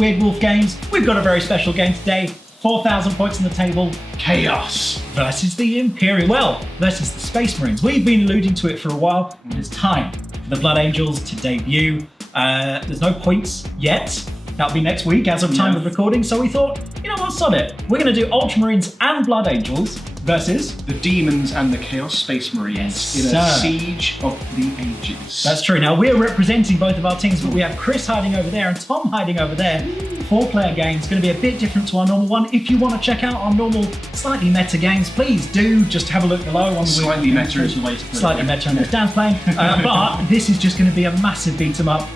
Weird Wolf Games. We've got a very special game today. 4,000 points on the table. Chaos versus the Imperium. Well, versus the Space Marines. We've been alluding to it for a while, and it's time for the Blood Angels to debut. There's no points yet. That'll be next week as of time of recording. So we thought, you know what, sod it. We're going to do Ultramarines and Blood Angels versus the Daemons and the Chaos Space Marines in a siege of the ages. That's true. Now we're representing both of our teams, but we have Chris hiding over there and Tom hiding over there. 4-player game. It's going to be a bit different to our normal one. If you want to check out our normal, slightly meta games, please do. Just have a look below. On the slightly meta is the way to put it. Slightly meta, and there's Dan's playing. But this is just going to be a massive beat 'em up.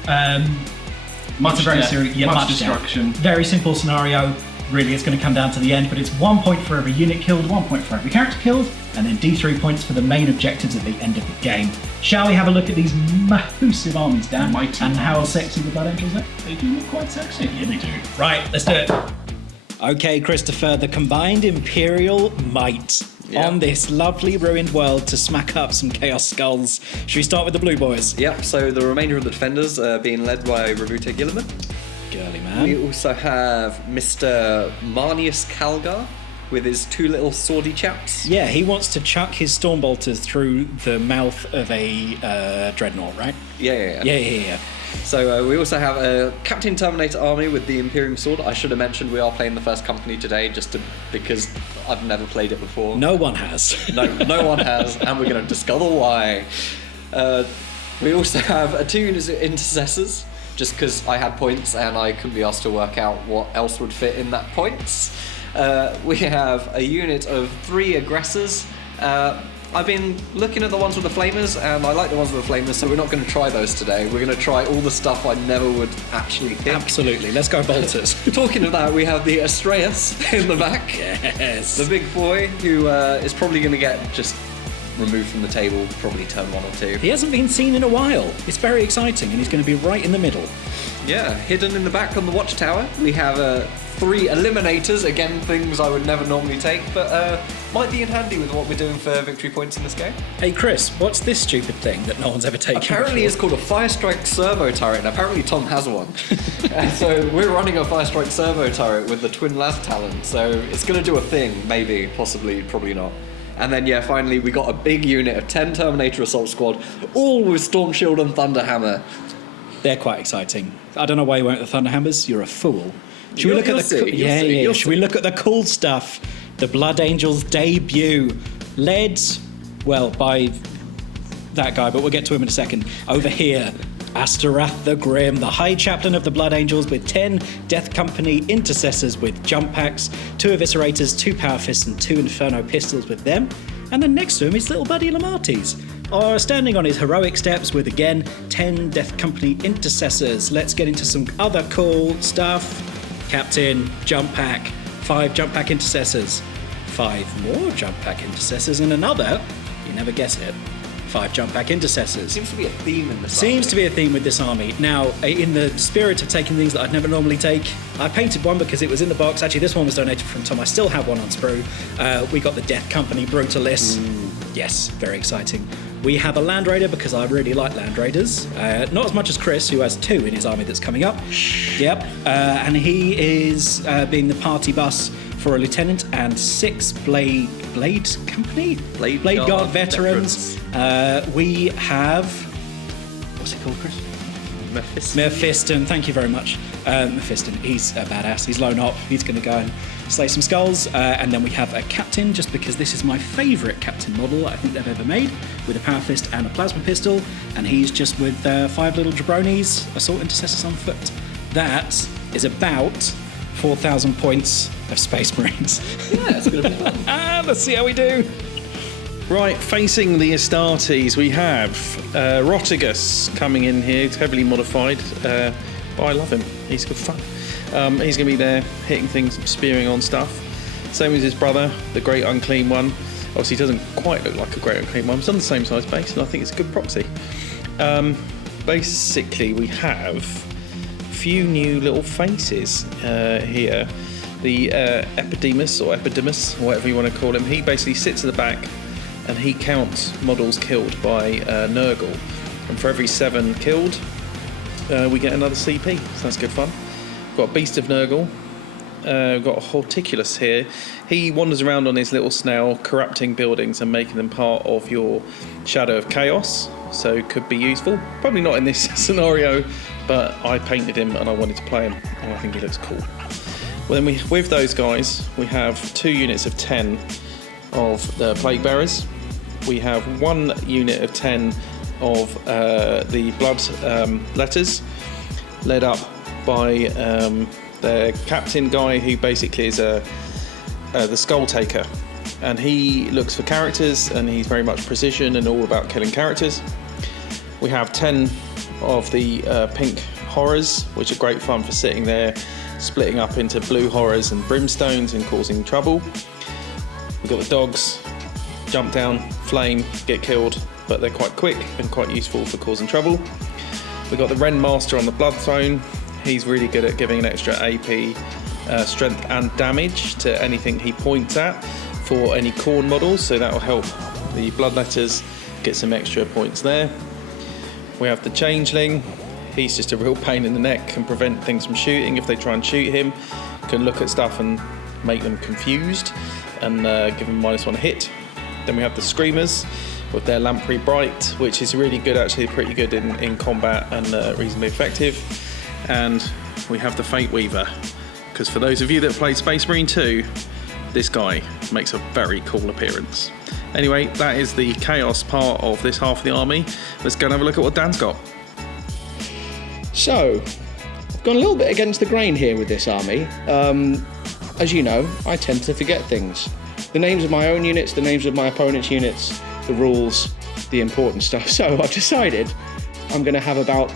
Much destruction. Very simple scenario. Really, it's going to come down to the end, but it's 1 point for every unit killed, 1 point for every character killed, and then D3 points for the main objectives at the end of the game. Shall we have a look at these massive armies, Dan? Mighty and how sexy the Blood Angels are? They do look quite sexy. Yeah, they do. Right, let's do it. Okay, Christopher, the combined Imperial might on this lovely ruined world to smack up some Chaos Skulls. Should we start with the blue boys? Yep, so the remainder of the defenders are being led by Ravute Gilliman. Girly man. We also have Mr. Marnius Calgar with his two little swordy chaps. Yeah, he wants to chuck his Stormbolters through the mouth of a Dreadnought, right? Yeah. So we also have a Captain Terminator army with the Imperium sword. I should have mentioned we are playing the first company today because I've never played it before. No one has. No one has, and we're going to discover why. We also have 2 units of intercessors, just because I had points and I couldn't be asked to work out what else would fit in that points. We have a unit of 3 aggressors. I've been looking at the ones with the flamers, and I like the ones with the flamers, so we're not going to try those today. We're going to try all the stuff I never would actually pick. Absolutely, let's go bolters. Talking of that, we have the Astreus in the back. Yes. The big boy who is probably going to get just removed from the table, probably turn 1 or 2. He hasn't been seen in a while. It's very exciting, and he's going to be right in the middle. Yeah, hidden in the back on the watchtower, we have 3 eliminators, again things I would never normally take, but might be in handy with what we're doing for victory points in this game. Hey Chris, what's this stupid thing that no one's ever taken Apparently before? It's called a Firestrike servo turret, and apparently Tom has one. So we're running a Firestrike servo turret with the twin las talent, so it's going to do a thing, maybe, possibly, probably not. And then finally we got a big unit of 10 Terminator Assault Squad, all with Storm Shield and Thunderhammer. They're quite exciting. I don't know why you went with the Thunderhammers. You're a fool. Should we look at the Should we look at the cool stuff? The Blood Angels debut, led, well, by that guy, but we'll get to him in a second. Over here, Asterath the Grim, the High Chaplain of the Blood Angels, with 10 Death Company Intercessors with jump packs, 2 Eviscerators, 2 Power Fists, and 2 Inferno Pistols with them. And then next to him, his little buddy Lamartis, are standing on his heroic steps with, again, 10 Death Company Intercessors. Let's get into some other cool stuff. Captain, jump pack, 5 jump pack Intercessors, 5 more jump pack Intercessors, and another, you never guess it, 5 jump pack Intercessors. Seems to be a theme in this Seems to be a theme with this army. Now, in the spirit of taking things that I'd never normally take, I painted one because it was in the box. Actually, this one was donated from Tom. I still have one on sprue. We got the Death Company Brutalis. Yes, very exciting. We have a Land Raider because I really like Land Raiders. Not as much as Chris, who has 2 in his army that's coming up. Yep. And he is being the party bus for a lieutenant and 6 Blade Company? Blade Guard veterans. We have... What's it called, Chris? Mephiston, thank you very much. Mephiston, he's a badass. He's lone op. He's going to go and slay some skulls. And then we have a captain, just because this is my favourite captain model I think they've ever made, with a power fist and a plasma pistol. And he's just with 5 little jabronis, assault intercessors on foot. That is about 4,000 points of Space Marines. Yeah, it's going to be fun. Let's see how we do. Right, facing the Astartes, we have Rottigus coming in here. He's heavily modified, but I love him. He's good fun. He's going to be there hitting things, spearing on stuff. Same as his brother, the Great Unclean One. Obviously, he doesn't quite look like a Great Unclean One. It's on the same size base, and I think it's a good proxy. Basically, we have a few new little faces here. The Epidemus, or whatever you want to call him, he basically sits at the back and he counts models killed by Nurgle. And for every 7 killed, we get another CP, so that's good fun. We've got Beast of Nurgle. We've got Rottigus here. He wanders around on his little snail, corrupting buildings and making them part of your Shadow of Chaos. So could be useful. Probably not in this scenario, but I painted him and I wanted to play him. And I think he looks cool. Well, then with those guys, we have 2 units of 10 of the Plague Bearers. We have 1 unit of 10 of the Blood Letters, led up by the captain guy, who basically is the Skull Taker, and he looks for characters, and he's very much precision and all about killing characters. We have 10 of the pink horrors, which are great fun for sitting there, splitting up into blue horrors and brimstones and causing trouble. We've got the dogs, jump down, flame, get killed, but they're quite quick and quite useful for causing trouble. We've got the Ren Master on the Blood Throne. He's really good at giving an extra AP, strength and damage to anything he points at for any Khorne models, so that will help the Bloodletters get some extra points there. We have the Changeling. He's just a real pain in the neck, can prevent things from shooting if they try and shoot him, can look at stuff and make them confused and give them -1 hit. Then we have the Screamers with their Lamprey Bright, which is really good, actually pretty good in combat and reasonably effective. And we have the Fate Weaver, because for those of you that played Space Marine 2, this guy makes a very cool appearance. Anyway, that is the Chaos part of this half of the army. Let's go and have a look at what Dan's got. So, I've gone a little bit against the grain here with this army. As you know, I tend to forget things. The names of my own units, the names of my opponent's units, the rules, the important stuff. So I've decided I'm going to have about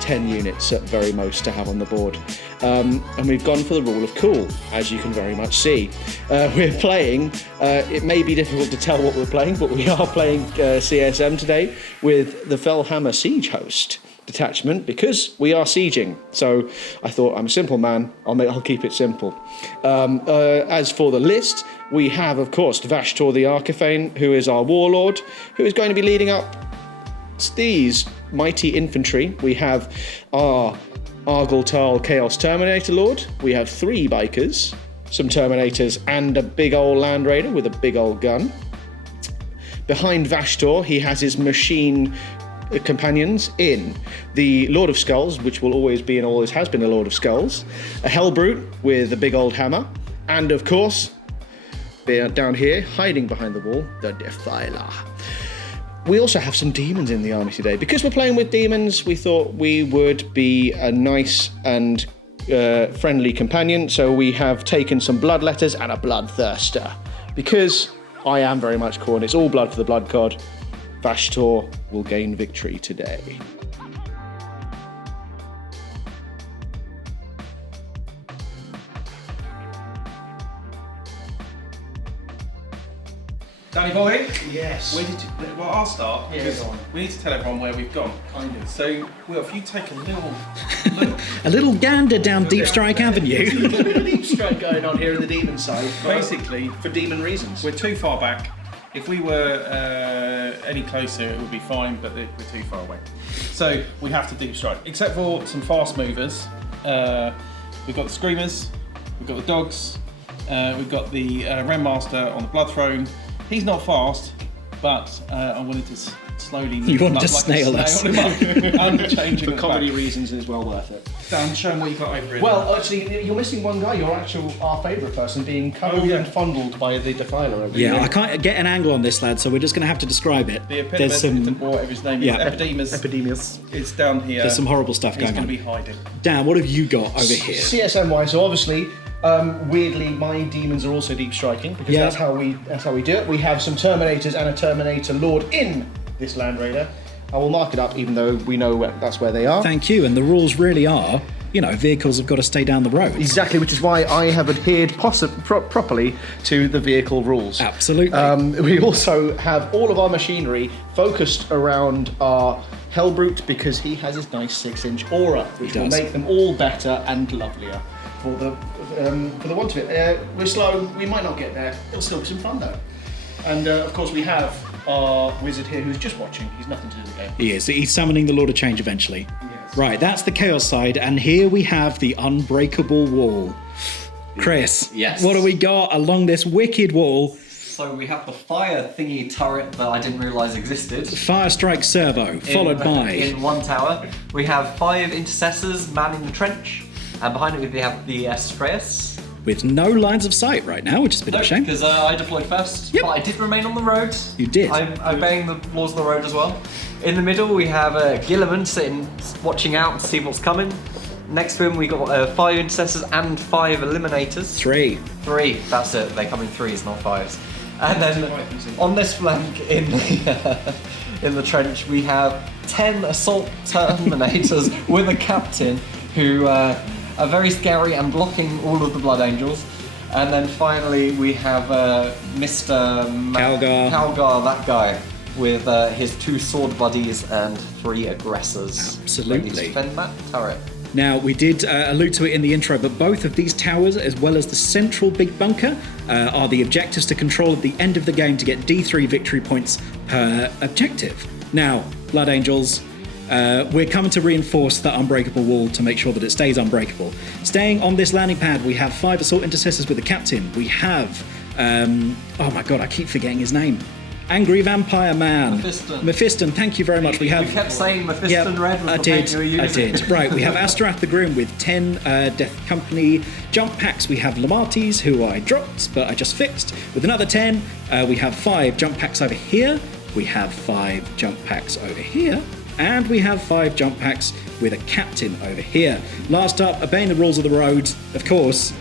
10 units at very most to have on the board. And we've gone for the rule of cool, as you can very much see. We're playing, it may be difficult to tell what we're playing, but we are playing CSM today with the Fellhammer Siege Host detachment, because we are sieging. So I thought, I'm a simple man, I'll keep it simple. As for the list, we have, of course, Vashtorr the Arkifane, who is our warlord, who is going to be leading up these mighty infantry. We have our Argyle Chaos Terminator Lord. We have 3 bikers, some Terminators, and a big old Land Raider with a big old gun. Behind Vashtorr, he has his machine companions in the Lord of Skulls, which will always be and always has been a Lord of Skulls, a Hellbrute with a big old hammer, and of course, down here, hiding behind the wall, the Defiler. We also have some demons in the army today. Because we're playing with demons, we thought we would be a nice and friendly companion, so we have taken some Bloodletters and a Bloodthirster. Because I am very much Khorne, it's all blood for the blood god. Vashtorr will gain victory today. Danny boy? Yes. Where did you, well, I'll start. Yeah, Because go on. we need to tell everyone where we've gone. Kind of. So, Will, if you take a little A little gander down Deep Strike Avenue. There's a bit of deep strike going on here in the demon side. basically, For demon reasons. we're too far back. If we were any closer, it would be fine, but we're too far away. So we have to deep strike, except for some fast movers. We've got the Screamers, we've got the Dogs, we've got the Ren Master on the Blood Throne. He's not fast, but I wanted to slowly... You wanted to like snail us. him up and changing For comedy reasons, it's well worth it. Dan, show him what you got over here. Well, actually, you're missing one guy. Our favourite person, being cuddled and fondled by the Defiler over here. Yeah, I can't get an angle on this lad, so we're just going to have to describe it. the There's some, whatever his name Yeah. is, Epidemus. It's down here. there's some horrible stuff He's going going to on. be hiding. Dan, what have you got over here? CSM-wise, so obviously, weirdly, my demons are also deep striking, because Yeah. that's how we do it. We have some Terminators and a Terminator Lord in this Land Raider. I will mark it up, even though we know that's where they are. Thank you, and the rules really are, vehicles have got to stay down the road. Exactly, which is why I have adhered properly to the vehicle rules. Absolutely. We also have all of our machinery focused around our Hellbrute, because he has his nice 6-inch aura, which will does. make them all better and lovelier. For the want of it. We're slow, we might not get there. It'll still be some fun though. And of course we have our wizard here who's just watching. He's nothing to do with the game. He is. He's summoning the Lord of Change eventually. Yes. Right, that's the chaos side, and here we have the unbreakable wall. Chris, Yes. what do we got along this wicked wall? So we have the fire thingy turret that I didn't realise existed. Fire strike servo, followed by... In one tower. We have 5 intercessors manning the trench, and behind it we have the Astreus. With no lines of sight right now, which is a bit of a shame. Because I deployed first, Yep. but I did remain on the road. You did. I'm obeying the laws of the road as well. In the middle we have Gilliman sitting, watching out to see what's coming. Next to him we got 5 intercessors and 5 eliminators. 3. 3, that's it. They come in 3s, not 5s. And then on this flank in the trench we have 10 assault terminators with a captain who are very scary and blocking all of the blood angels. And then finally we have Mr. Calgar, that guy, with his 2 sword buddies and 3 aggressors. Absolutely. Ready to defend that turret. Now, we did allude to it in the intro, but both of these towers, as well as the central big bunker, are the objectives to control at the end of the game to get D3 victory points per objective. Now, Blood Angels, we're coming to reinforce that unbreakable wall to make sure that it stays unbreakable. Staying on this landing pad, we have 5 assault intercessors with a captain. We have, oh my god, I keep forgetting his name. Angry Vampire Man. Mephiston, thank you very much. We have. You kept saying Mephiston Red was the paint you were using. I did. Right, we have Astorath the Grim with 10 Death Company jump packs. We have Lamartes, who I dropped, but I just fixed, with another 10. We have 5 jump packs over here. We have 5 jump packs over here. And we have 5 jump packs with a captain over here. Last up, obeying the rules of the road, of course,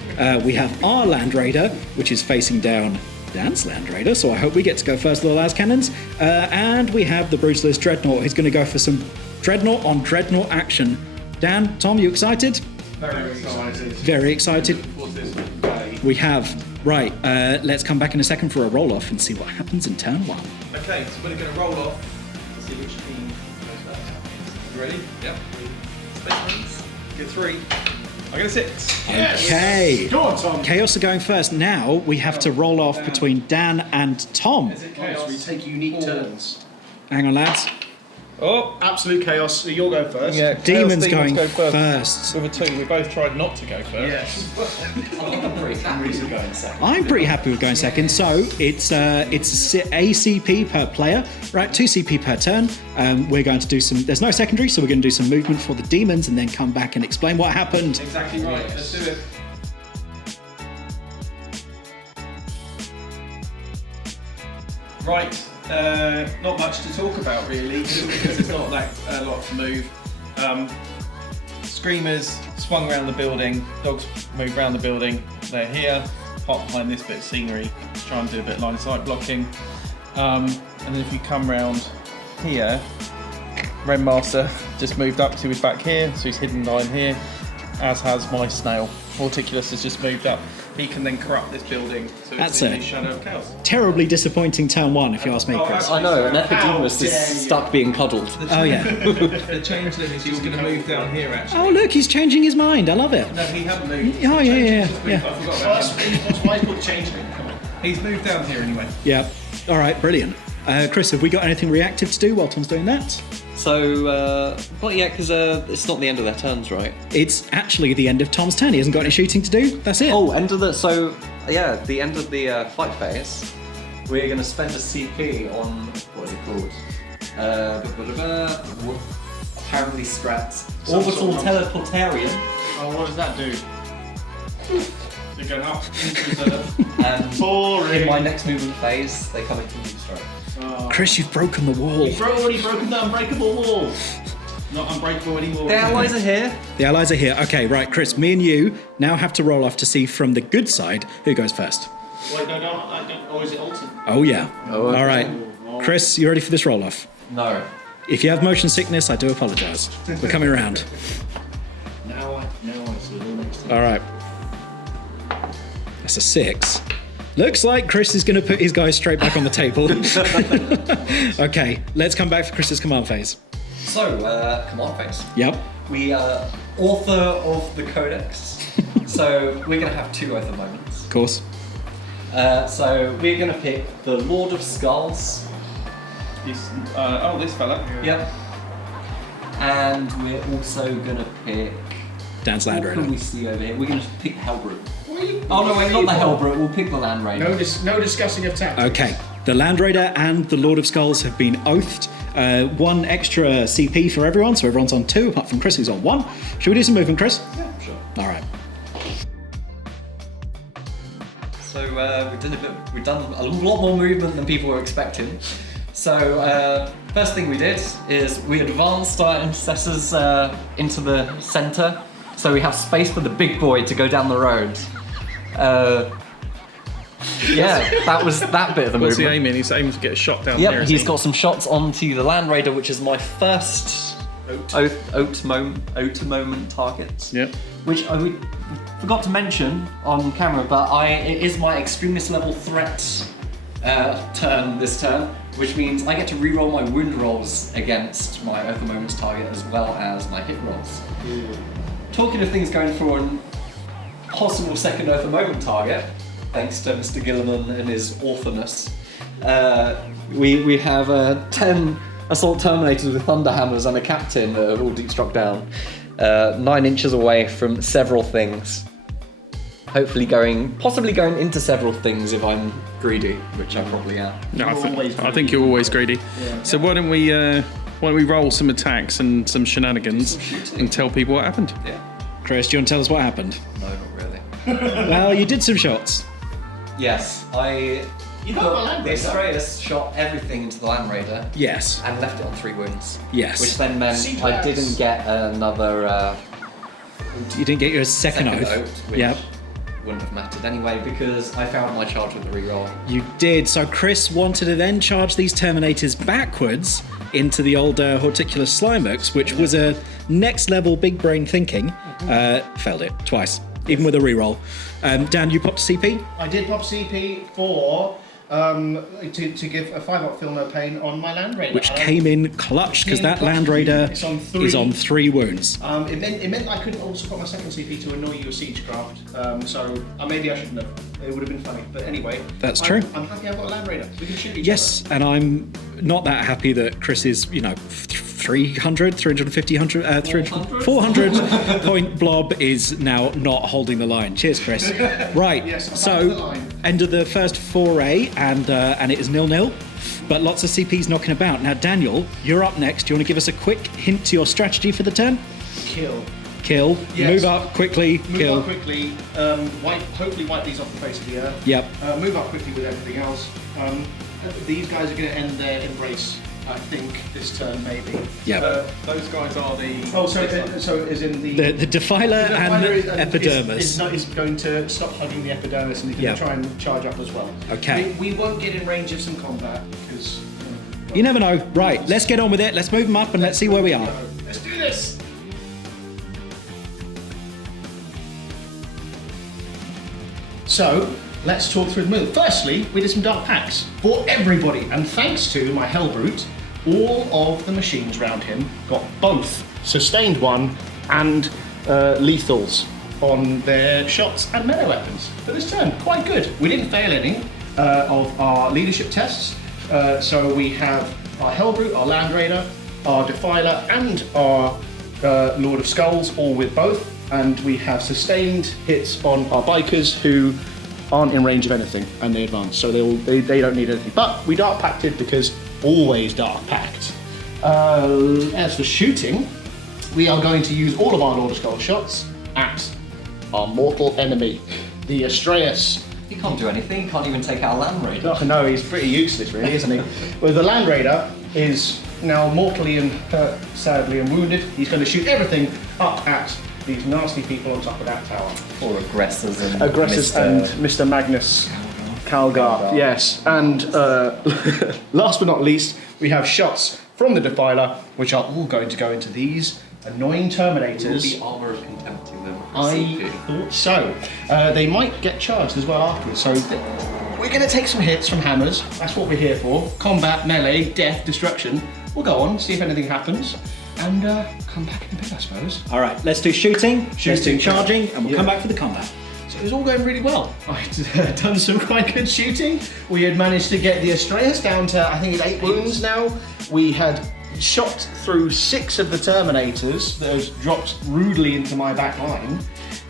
we have our Land Raider, which is facing down Dan's Land Raider, so I hope we get to go first with the las cannons. And we have the Brutalist Dreadnought, who's going to go for some Dreadnought on Dreadnought action. Dan, Tom, you excited? Very excited. Very excited. We have. Right, let's come back in a second for a roll-off and see what happens in turn 1. Okay, so we're going to roll off. Let's see which team goes first. You ready? Yep. Space Marines. Get 3. I get a 6. Okay. Go on, Tom. Chaos are going first. Now we have to roll off between Dan and Tom. Is it Chaos, we take unique turns. Hang on, lads. Oh, Absolute chaos, so you'll go first. yeah. Demons Chaos going go first. With a 2, we both tried not to go first. Yes. I'm pretty happy with going second. I'm pretty happy with going second. So it's a CP per player, right? 2 CP per turn. We're going to do some. There's no secondary, so we're going to do some movement for the demons and then come back and explain what happened. Exactly right. Let's do it. Right, not much to talk about really, because it's not that a lot to move. Screamers swung around the building, dogs moved around the building, they're here, hop behind this bit of scenery, try and do a bit of line of sight blocking. And then if you come round here, Renmaster just moved up to his back here, so he's hidden behind here, as has my snail. Horticulus has just moved up. He can then corrupt this building, so That's it's in it. the shadow of chaos. Terribly disappointing turn 1, if you ask me, Chris. I know, and Epidemus is stuck being cuddled. Oh yeah. The changeling is he's going to move down here actually. Oh look, he's changing his mind. I love it. No, he hasn't moved. Oh yeah, yeah, I forgot about him. That's why it's called changeling. Come on. He's moved down here anyway. Yeah. All right, brilliant. Chris, have we got anything reactive to do while Tom's doing that? So, not yet, because it's not the end of their turns, right? It's actually the end of Tom's turn. He hasn't got any shooting to do. That's it. Oh, end of the... So, yeah, the end of the fight phase, we're going to spend a CP on... What is it called? Apparently Strats. Orbital Teleportarian. Oh, what does that do? They go up into reserve. And Boring. in my next movement phase, they come into move strike. Chris, you've broken the wall. You've already broken the unbreakable wall. Not unbreakable anymore. The allies are here. The allies are here. Okay, right, Chris, me and you now have to roll off to see from the good side who goes first. Wait, no, I don't. Or is it altered? Oh, yeah. Oh, okay. All right. Chris, you ready for this roll off? No. If you have motion sickness, I do apologise. We're coming around. Now I see the next thing. All right. That's a 6. Looks like Chris is going to put his guys straight back on the table. Okay, let's come back for Chris's command phase. So, command phase. Yep. We are author of the codex. So, we're going to have 2 author moments. Of course. So, we're going to pick the Lord of Skulls. This fella. Yep. And we're also gonna pick. Dan's Land What can we Raider. see over here? We're gonna pick the Hellbrute. Oh no, wait, not the Hellbrute. We'll pick the Land Raider. No discussing of tactics. Okay, the Land Raider and the Lord of Skulls have been oathed. 1 extra CP for everyone, so everyone's on 2, apart from Chris who's on 1. Should we do some movement, Chris? Yeah, sure. All right. So we've done a lot more movement than people were expecting. So first thing we did is we advanced our intercessors into the centre, so we have space for the big boy to go down the road. Yeah, that was that bit of the What's he movement. aiming? He's aiming to get a shot down Yep, there. he's got some shots onto the Land Raider, which is my first oat moment target. Yep. Which we forgot to mention on camera, but it is my extremist level threat turn this turn, which means I get to reroll my wound rolls against my Oath of Moments target as well as my hit rolls. Talking of things going for a possible second Oath of Moment target, thanks to Mr. Gilliman and his awfulness, we have 10 Assault Terminators with Thunder Hammers and a Captain that have all deep struck down, 9 inches away from several things. Hopefully possibly going into several things if I'm greedy, which I probably am. No, I think you're always greedy. Yeah. So why don't we roll some attacks and some shenanigans and tell people what happened? Yeah. Chris, do you want to tell us what happened? No, not really. Well, you did some shots. Yes, You got my Land the Raider. Astraeus shot everything into the Land Raider Yes. and left it on 3 wounds. Yes. Which then meant Siege I Labs. didn't get another You didn't get your second second oath. oath, which Yep. wouldn't have mattered anyway because I found my charge with the reroll. You did. So Chris wanted to then charge these Terminators backwards into the old Horticulus Slimux, which was a next level big brain thinking. Failed it twice, even with a reroll. Dan, you popped CP? I did pop CP for to give a 5-up feel no pain on my Land Raider. Which came in clutch because that Land Raider It's on 3. is on 3 wounds. It meant I couldn't also put my second CP to annoy you with Siegecraft. So maybe I shouldn't have. It would have been funny. But anyway, That's true. I'm happy I've got a Land Raider. We can shoot each Yes, and I'm not that happy that Chris is, 300, 350, 400 point blob is now not holding the line. Cheers, Chris. Right, Yes, I'm back to the so line. end of the first foray, and it is 0-0, but lots of CPs knocking about. Now, Daniel, you're up next. Do you want to give us a quick hint to your strategy for the turn? Kill. Kill, Yes. move up quickly, Move kill. up quickly. Hopefully wipe these off the face of the earth. Yep. Move up quickly with everything else. These guys are going to end their embrace, I think, this turn maybe. Yep. Those guys are the. Oh, so is in The Defiler the and Defiler Epidermis. is going to stop hugging the epidermis and he's going Yep. to try and charge up as well. Okay. We won't get in range of some combat because. You never know. Right, let's get on with it. Let's move them up and let's see where we are. Let's do this. So, let's talk through the move. Firstly, we did some dark packs for everybody, and thanks to my Hellbrute, all of the machines around him got both sustained 1 and lethals on their shots and melee weapons for this turn. Quite good. We didn't fail any of our leadership tests, so we have our Hellbrute, our Land Raider, our Defiler, and our Lord of Skulls, all with both. And we have sustained hits on our bikers who aren't in range of anything and they advance, so they don't need anything. But we dark packed it because always dark packed. As for shooting, we are going to use all of our Lord of Skull shots at our mortal enemy, the Astraeus. He can't do anything, he can't even take out a Land Raider. Oh, no, he's pretty useless, really, isn't he? Well, the Land Raider is now mortally and sadly and wounded. He's going to shoot everything up at these nasty people on top of that tower. Or aggressors and Mr. Magnus Calgar. Yes, and last but not least, we have shots from the Defiler, which are all going to go into these annoying Terminators. The armour of contempt in them. I thought so. They might get charged as well afterwards, so we're going to take some hits from hammers. That's what we're here for. Combat, melee, death, destruction. We'll go on, see if anything happens, and come back in a bit, I suppose. All right, let's do shooting, Shooting. charging, and we'll Yeah. come back for the combat. So it was all going really well. I'd done some quite good shooting. We had managed to get the Astraeus down to, I think it's 8 wounds now. We had shot through 6 of the Terminators that has dropped rudely into my back line,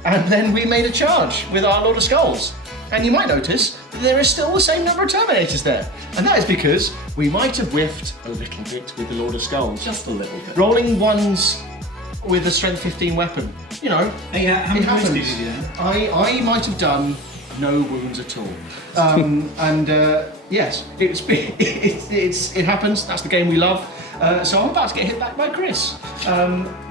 and then we made a charge with our Lord of Skulls. And you might notice that there is still the same number of Terminators there. And that is because we might have whiffed a little bit with the Lord of Skulls. Just a little bit. Rolling ones with a strength 15 weapon. You know, Yeah, how many it wounds happens. did you do then? I might have done no wounds at all. And yes, it happens. That's the game we love. So I'm about to get hit back by Chris.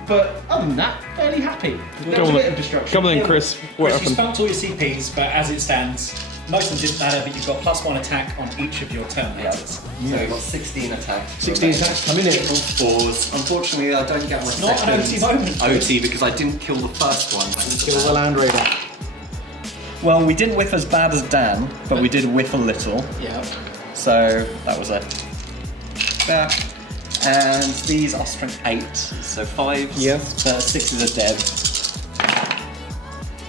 But other than that, fairly happy. There was a bit of destruction. Come on then, Chris. What Chris, you happened? spunked all your CPs, but as it stands, most of them didn't matter, but you've got +1 attack on each of your Terminators. So we've got 16 attacks. 16 attacks coming in. All 4s. Unfortunately, I don't get my Not an second OT moment. OT because I didn't kill the first one. Kill the Land Raider. Well, we didn't whiff as bad as Dan, but we did whiff a little. Yeah. So that was it. There. And these are strength 8, so 5s. Yeah. 6 is a dev.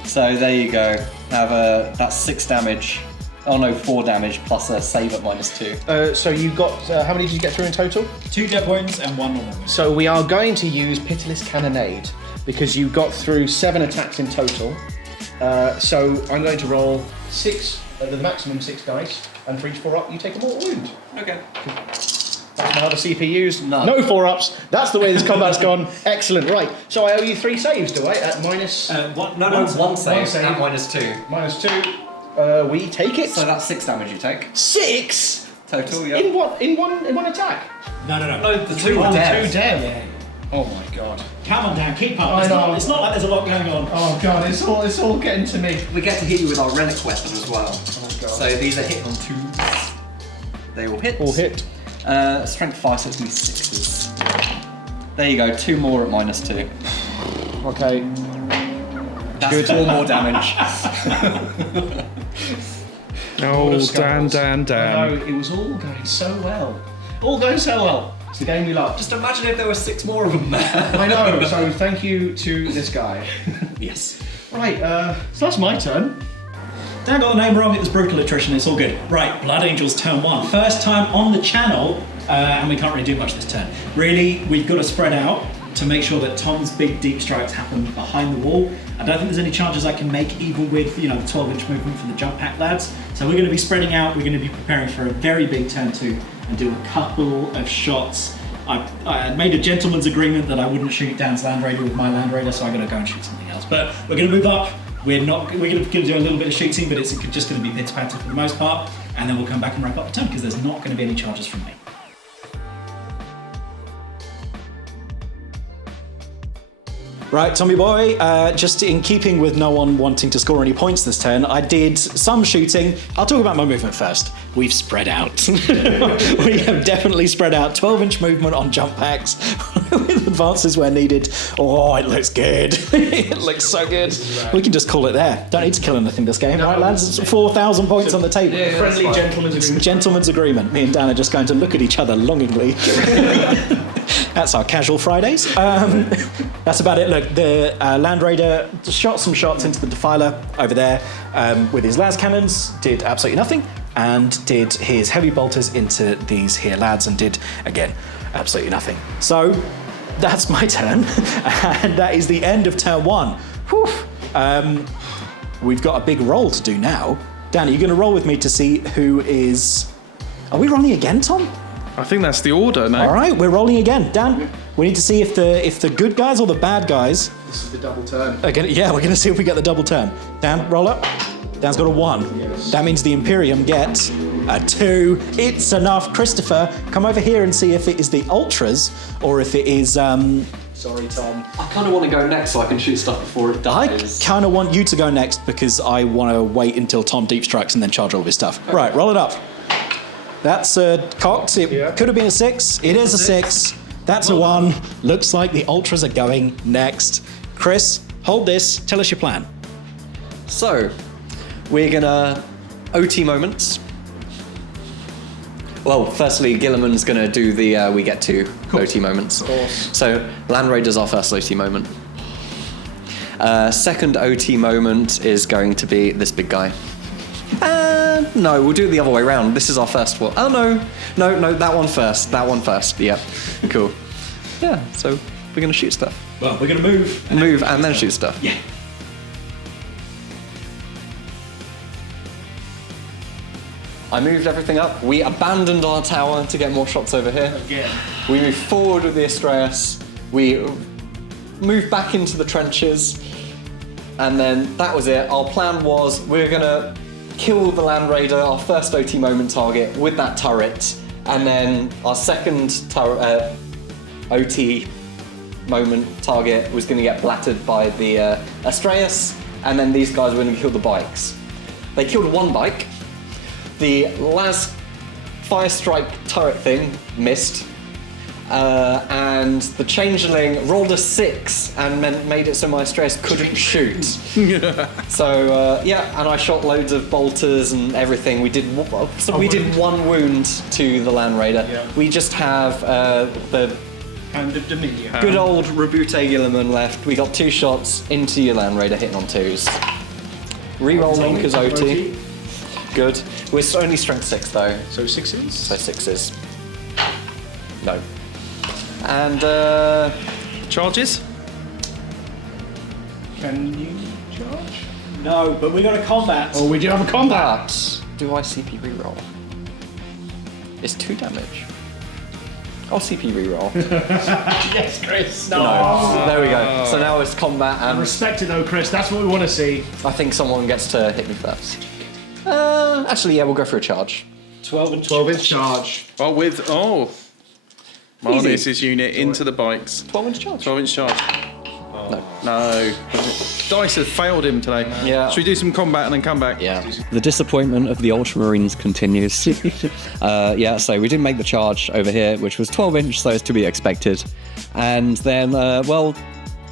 So there you go. That's 6 damage. Oh no, 4 damage plus a save at -2. So you got, how many did you get through in total? 2 dead wounds and 1 normal wound. So we are going to use Pitiless Cannonade because you got through 7 attacks in total. So I'm going to roll 6, the maximum 6 dice, and for each 4-up you take a mortal wound. Okay. That's my other CPUs. No. No 4-ups. That's the way this combat's gone. Excellent. Right. So I owe you 3 saves, do I? At minus One save save. at -2. -2. We take it. So that's 6 damage you take. 6 Total, yeah. in what? In one attack. No. No, the 2 Oh, devs. 2 dev. Oh my god. Come on, Dan, keep up. I know. It's not like there's a lot going on. Oh god. It's all getting to me. We get to hit you with our relic weapon as well. Oh god. So these are hit on 2. They all hit. All hit. Strength 5, so it's gonna be 6s. There you go, 2 more at -2. Okay. That's 4 more damage. Oh, Dan. No, it was all going so well. All going so well. It's the game we love. Just imagine if there were 6 more of them there. I know. So thank you to this guy. Yes. Right. So that's my turn. Dan got the name wrong, it was Brutal Attrition, it's all good. Right, Blood Angels turn 1. First time on the channel, and we can't really do much this turn. Really, we've got to spread out to make sure that Tom's big deep strikes happen behind the wall. I don't think there's any charges I can make even with, the 12-inch movement from the jump pack lads. So we're going to be spreading out, we're going to be preparing for a very big turn 2 and do a couple of shots. I made a gentleman's agreement that I wouldn't shoot Dan's Land Raider with my Land Raider, so I'm going to go and shoot something else. But we're going to move up. We're going to do a little bit of shooting, but it's just going to be pitter-patter for the most part, and then we'll come back and wrap up the turn because there's not going to be any charges from me. Right, Tommy boy, just in keeping with no one wanting to score any points this turn, I did some shooting. I'll talk about my movement first. We've spread out. We have definitely spread out. 12-inch movement on jump packs with advances where needed. Oh, it looks good. It looks so good. We can just call it there. Don't need to kill anything this game, right, lads? It's 4,000 points on the table. Yeah, Friendly that's fine. gentleman's agreement. Gentleman's agreement. Me and Dan are just going to look at each other longingly. That's our casual Fridays. That's about it. Look, the Land Raider shot some shots into the Defiler over there with his las cannons, did absolutely nothing, and did his heavy bolters into these here lads and did, again, absolutely nothing. So, that's my turn, and that is the end of turn 1. Whew. We've got a big roll to do now. Dan, are you going to roll with me to see who is... Are we rolling again, Tom? I think that's the order now. All right, we're rolling again. Dan, we need to see if the good guys or the bad guys This is the double turn. are gonna, we're going to see if we get the double turn. Dan, roll up. Dan's got a 1. Yes. That means the Imperium gets a 2. It's enough. Christopher, come over here and see if it is the Ultras or if it is... Sorry, Tom. I kind of want to go next so I can shoot stuff before it I dies. kind of want you to go next because I want to wait until Tom deep strikes and then charge all of his stuff. Okay. Right, roll it up. That's cocked. It could have been a 6. It is a 6. That's a 1. Looks like the Ultras are going next. Chris, hold this. Tell us your plan. So, we're gonna OT moments. Well, firstly, Gilliman's gonna do the we get to OT moments. Of course. So, Land Raider's our first OT moment. Second OT moment is going to be this big guy. No, we'll do it the other way around. This is our first one. Oh, no, that one first. That one first. Yeah, cool. Yeah, so we're going to shoot stuff. Well, we're going to move. Move and then shoot stuff. Yeah. I moved everything up. We abandoned our tower to get more shots over here. Again. We moved forward with the Astraeus. We moved back into the trenches. And then that was it. Our plan was we're going to kill the Land Raider, our first OT moment target, with that turret. And then our second OT moment target was going to get blattered by the Astraeus. And then these guys were going to kill the bikes. They killed one bike. The last fire strike turret thing missed, and the changeling rolled a 6 and made it so my Astraeus couldn't shoot. So yeah, and I shot loads of bolters and everything. We did one wound to the Land Raider. Yeah. We just have the Hand of Dominion. good old Rebute Gilliman left. We got 2 shots into your Land Raider, hitting on 2s. Rerolling because OT. Good. We're only strength 6 though. So 6s? So 6s. No. And Charges? Can you charge? No, but we got a combat. Oh, we do have a combat. but do I CP reroll? It's 2 damage. I'll CP reroll. Yes, Chris. No. There we go. So now it's combat and Respect it though, Chris. That's what we want to see. I think someone gets to hit me first. Actually, yeah, we'll go for a charge. 12-inch charge. Marnius' unit into the bikes. 12-inch charge. 12-inch charge. No. Dice have failed him today. Yeah. Should we do some combat and then come back? Yeah. The disappointment of the Ultramarines continues. Yeah, so we didn't make the charge over here, which was 12-inch, so it's to be expected. And then,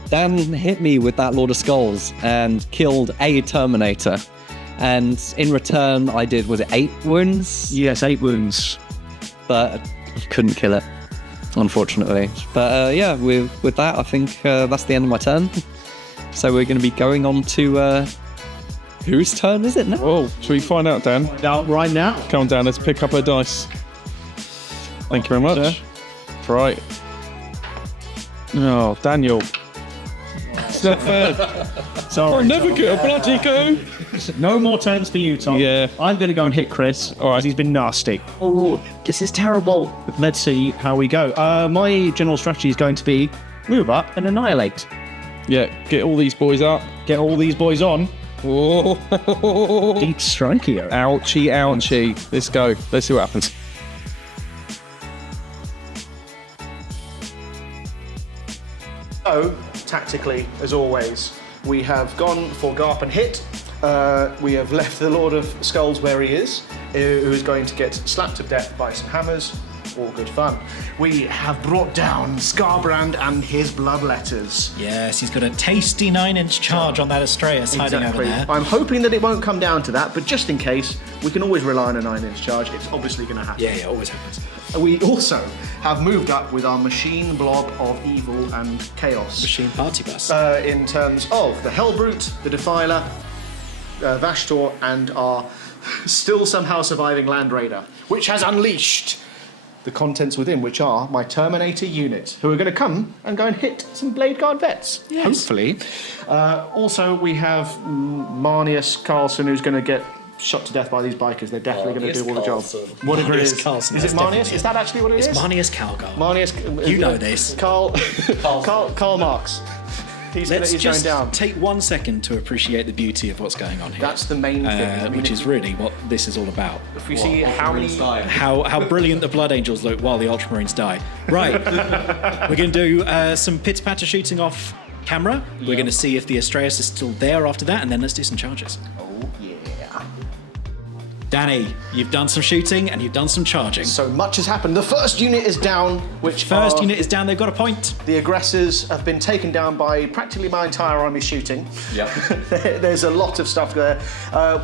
Dan hit me with that Lord of Skulls and killed a Terminator. And in return, I did, was it 8 wounds? Yes, 8 wounds. But I couldn't kill it, unfortunately. But yeah, with that, I think that's the end of my turn. So we're going to be going on to... whose turn is it now? Oh, should we find out, Dan? Now, right now. Come on, Dan, let's pick up her dice. Thank you very much. Right. Oh, Daniel. It's not fair. Sorry. Never get a bloody go. No more turns for you, Tom. Yeah. I'm going to go and hit Chris. All right. He's been nasty. Oh, this is terrible. Let's see how we go. My general strategy is going to be move up and annihilate. Yeah, get all these boys up. Get all these boys on. Oh. Deep strike here. Ouchie, ouchie. Let's go. Let's see what happens. So, tactically, as always, we have gone for Garp and hit. We have left the Lord of Skulls where he is, who is going to get slapped to death by some hammers. All good fun. We have brought down Skarbrand and his bloodletters. Yes, he's got a tasty 9-inch charge on that Astraeus hiding over there. I'm hoping that it won't come down to that, but just in case, we can always rely on a 9-inch charge. It's obviously going to happen. Yeah, always happens. We also have moved up with our machine blob of evil and chaos. Machine party bus. In terms of the Hellbrute, the Defiler, Vashtorr, and our still somehow surviving Land Raider, which has unleashed the contents within, which are my Terminator unit, who are going to come and go and hit some Blade Guard vets, hopefully. Also, we have Marnius Carlson, who's going to get shot to death by these bikers. They're definitely going to do all the job. Whatever it is. Carlson, Is it that's Marnius? definitely Is that actually what it is? It's Marnius Calgar. Marnius. You know this. Karl Marx. He's Let's going just down. take 1 second to appreciate the beauty of what's going on here. That's the main thing. I mean, which is really what this is all about. If we see how many... How brilliant the Blood Angels look while the Ultramarines die. Right, we're going to do some pitter-patter shooting off camera. We're going to see if the Astraeus is still there after that, and then let's do some charges. Oh, yeah. Danny, you've done some shooting and you've done some charging. So much has happened. The first unit is down, which First unit is down, they've got a point. The aggressors have been taken down by practically my entire army shooting. Yep. There's a lot of stuff there.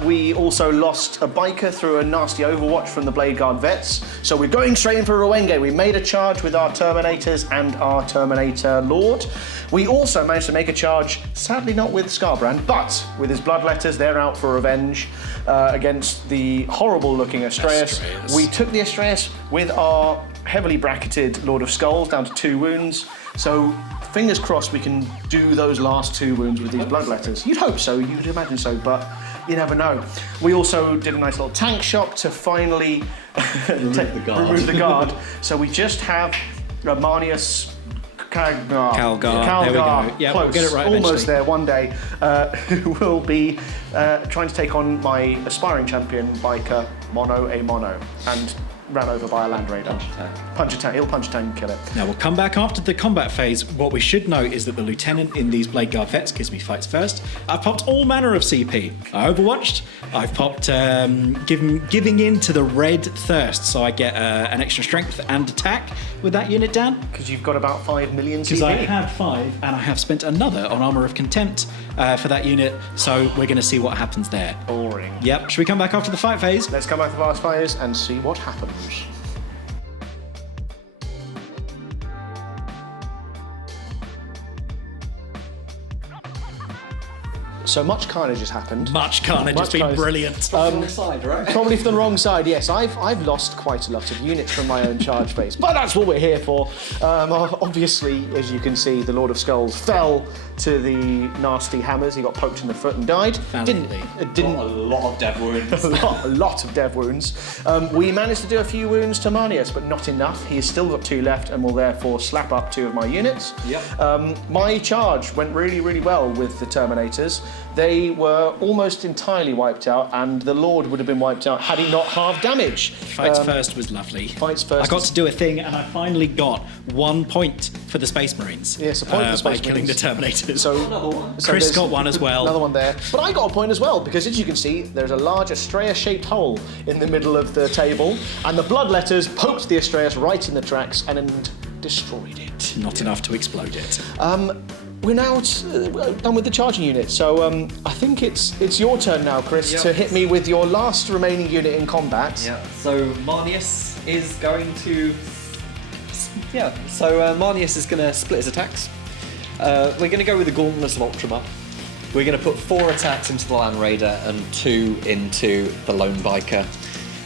We also lost a biker through a nasty overwatch from the Blade Guard vets. So we're going straight in for Rowenge. We made a charge with our Terminators and our Terminator Lord. We also managed to make a charge, sadly not with Skarbrand, but with his Bloodletters. They're out for revenge against the the horrible-looking Astraeus. We took the Astraeus with our heavily bracketed Lord of Skulls down to 2 wounds. So fingers crossed we can do those last 2 wounds with these bloodletters. You'd hope so, you'd imagine so, but you never know. We also did a nice little tank shop to finally remove the guard. So we just have Manius Calgar. There we go. Yeah, close, we'll get it right almost eventually. there one day, who will be trying to take on my aspiring champion, biker, Mono a Mono, and ran over by a Land Raider. Punch a tank. He'll punch a tank and kill it. Now we'll come back after the combat phase. What we should note is that the lieutenant in these Blade Guard vets gives me fights first. I've popped all manner of CP. I overwatched. I've popped giving in to the red thirst, so I get an extra strength and attack with that unit, Dan. Because you've got about 5 million CP. Because I have 5, and I have spent another on Armour of Contempt for that unit, so we're going to see what happens there. Boring. Yep. Should we come back after the fight phase? Let's come back to the last phase and see what happens. So much carnage has happened. Much carnage. It's been brilliant. Wrong side, right? Probably for the wrong side, yes. I've lost quite a lot of units from my own charge base, but that's what we're here for. Obviously, as you can see, the Lord of Skulls fell to the nasty hammers. He got poked in the foot and died. Didn't Got a lot of dev wounds. a lot of dev wounds. We managed to do a few wounds to Manius, but not enough. He's still got 2 left and will therefore slap up 2 of my units. Yep. My charge went really, really well with the Terminators. They were almost entirely wiped out, and the Lord would have been wiped out had he not halved damage. Fights first was lovely. Fights first. I got to do a thing, and I finally got 1 point for the Space Marines. Yes, a point for the Space by killing the Marines. Terminators. So, Another one. Chris there's got 1 as well. Another one there. But I got a point as well, because as you can see, there's a large Astraeus-shaped hole in the middle of the table, and the bloodletters poked the Astraeus right in the tracks and destroyed it. Not enough to explode it. We're now done with the charging unit, so I think it's your turn now, Chris, Yep. to hit me with your last remaining unit in combat. Yeah. So Manius is going to. Yeah. So Manius is going to split his attacks. We're going to go with the Gauntlets of Ultramar. We're going to put 4 attacks into the Land Raider and 2 into the Lone Biker.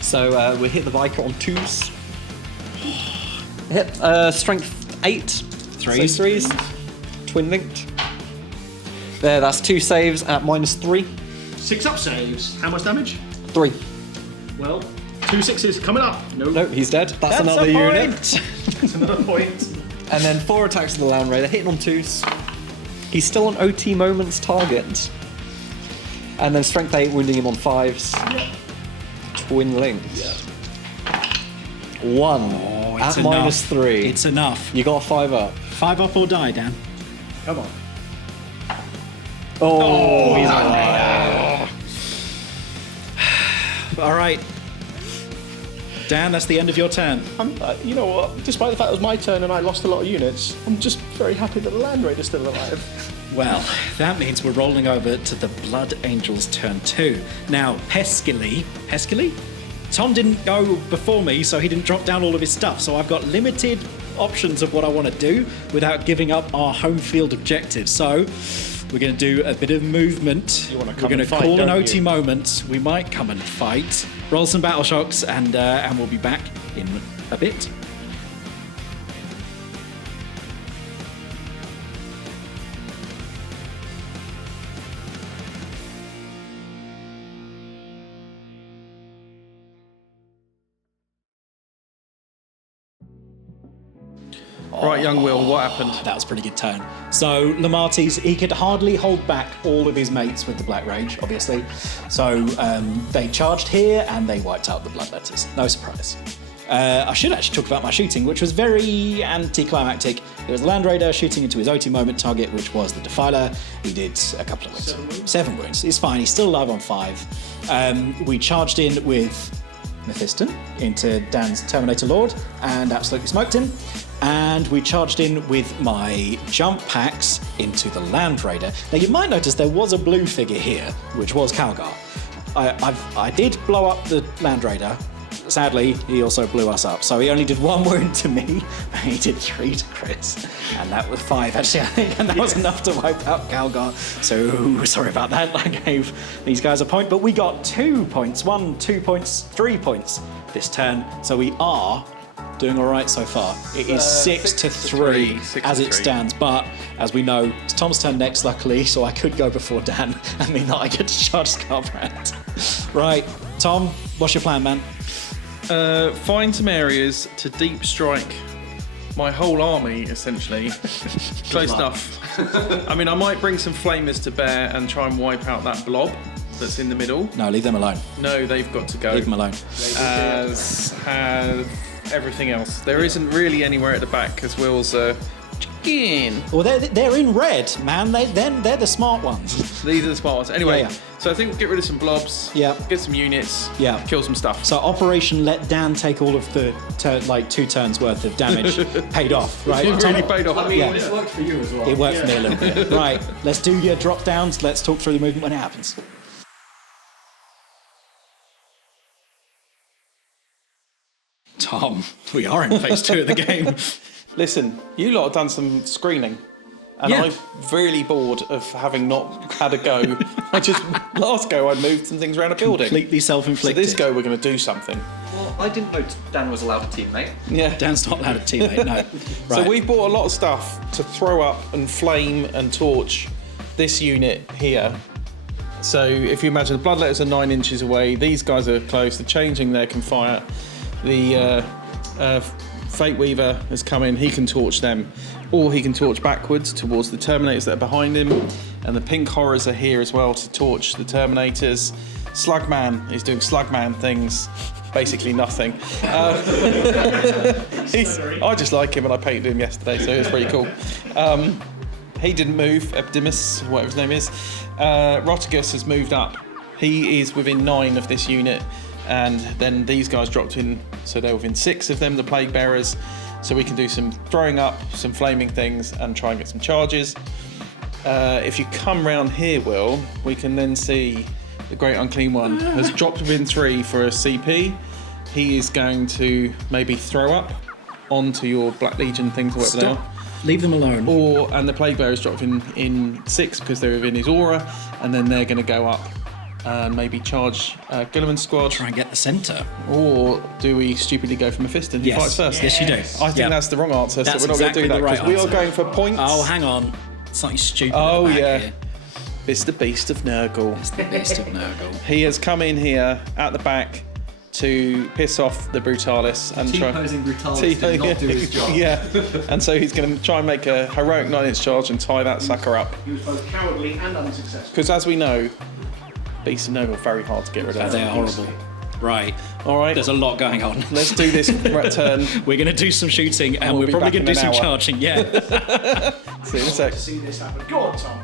So we hit the Biker on 2s. Hit strength 8. 3s. So 3s. Twin linked. There, that's 2 saves at -3. 6 up saves. How much damage? 3. Well, 2 6s coming up. No, he's dead. That's That's another a unit. point. That's another point. And then 4 attacks to the Land Raider, hitting on 2s. He's still on OT moments target. And then strength 8, wounding him on 5s. Twin linked. 1 it's at enough. -3. It's enough. You got a 5 up. 5 up or die, Dan. Come on. Oh, he's All right. Dan, that's the end of your turn. You know what? Despite the fact it was my turn and I lost a lot of units, I'm just very happy that the Land Raider's still alive. Well, that means we're rolling over to the Blood Angels turn 2. Now, Peskily? Tom didn't go before me, so he didn't drop down all of his stuff, so I've got limited options of what I want to do without giving up our home field objectives. So we're going to do a bit of movement. You wanna come we're going to and fight, call an don't OT you? moment. We might come and fight, roll some battle shocks, and we'll be back in a bit. Right, young Will, what happened? That was a pretty good turn. So Lamartis, he could hardly hold back all of his mates with the Black Rage, obviously. So they charged here and they wiped out the Bloodletters. No surprise. I should actually talk about my shooting, which was very anticlimactic. It was the Land Raider shooting into his OT moment target, which was the Defiler. He did a couple of wounds. 7 wounds. It's fine. He's still alive on 5. We charged in with Mephiston into Dan's Terminator Lord and absolutely smoked him. And we charged in with my jump packs into the Land Raider. Now you might notice there was a blue figure here, which was Calgar. I did blow up the Land Raider, sadly, he also blew us up. So he only did 1 wound to me, but he did 3 to Chris. And that was 5, actually, I think. And that was enough to wipe out Galgar. So sorry about that. I gave these guys a point, but we got 2 points. 1, 2 points, 3 points this turn. So we are doing all right so far. It is 6 to 3 as it stands, but as we know, it's Tom's turn next, luckily, so I could go before Dan and mean that I get to charge Scarbrand. Right, Tom, what's your plan, man? Find some areas to deep strike my whole army, essentially. Close enough. I mean, I might bring some flamers to bear and try and wipe out that blob that's in the middle. No, leave them alone. No, they've got to go. Leave them alone. As have everything else. There isn't really anywhere at the back because Will's chicken. Well, they're in red, man. They're the smart ones. These are the smart ones. Anyway, Yeah. so I think we'll get rid of some blobs. Yeah. Get some units. Yeah. Kill some stuff. So Operation Let Dan take all of the 2 turns worth of damage paid off, right? It really paid off. I mean, Yeah. it worked for you as well. It worked for me a little bit. Right, let's do your drop downs. Let's talk through the movement when it happens. Tom, we are in phase 2 of the game. Listen, you lot have done some screening. And Yeah. I'm really bored of having not had a go. Last go I moved some things around a building. Completely So self-inflicted. this go we're going to do something. Well, I didn't know Dan was allowed a teammate. Yeah. Dan's not allowed a teammate, no. Right. So we bought a lot of stuff to throw up and flame and torch this unit here. So if you imagine the bloodletters are 9 inches away, these guys are close, the changing there can fire. The Fate Weaver has come in, he can torch them. Or he can torch backwards towards the Terminators that are behind him. And the pink horrors are here as well to torch the Terminators. Slugman is doing Slugman things. Basically nothing. I just like him and I painted him yesterday, so it was pretty cool. He didn't move, Epidimus, whatever his name is. Rottigus has moved up. He is within 9 of this unit, and then these guys dropped in, so they're within 6 of them, the Plague Bearers. So we can do some throwing up, some flaming things, and try and get some charges. If you come round here, Will, we can then see the Great Unclean One has dropped within 3 for a CP. He is going to maybe throw up onto your Black Legion things or whatever they are. Leave them alone. And the Plague Bearers dropped in 6 because they're within his aura, and then they're going to go up and maybe charge Gilliman's squad. Try and get the centre. Or do we stupidly go for Mephiston? Who fights first? Yes, you do. I think that's the wrong answer, That's so we're not exactly going to do the that right because we are answer. going for points. Oh, hang on. Something stupid. Oh, at the back yeah. Here. It's the Beast of Nurgle. The Beast of Nurgle. He has come in here at the back to piss off the Brutalis and try. T-posing Brutalis did not do his job. Yeah, and so he's going to try and make a heroic 9-inch charge and tie that sucker up. He was both cowardly and unsuccessful. Because as we know, Beasts of Nurgle are very hard to get rid of. They are horrible. Right. All right, There's a lot going on. let's do this turn. We're going to do some shooting and we'll we're be probably back going to in do an some hour. charging. Yeah. See you in a sec. To see this happen. Go on, Tom.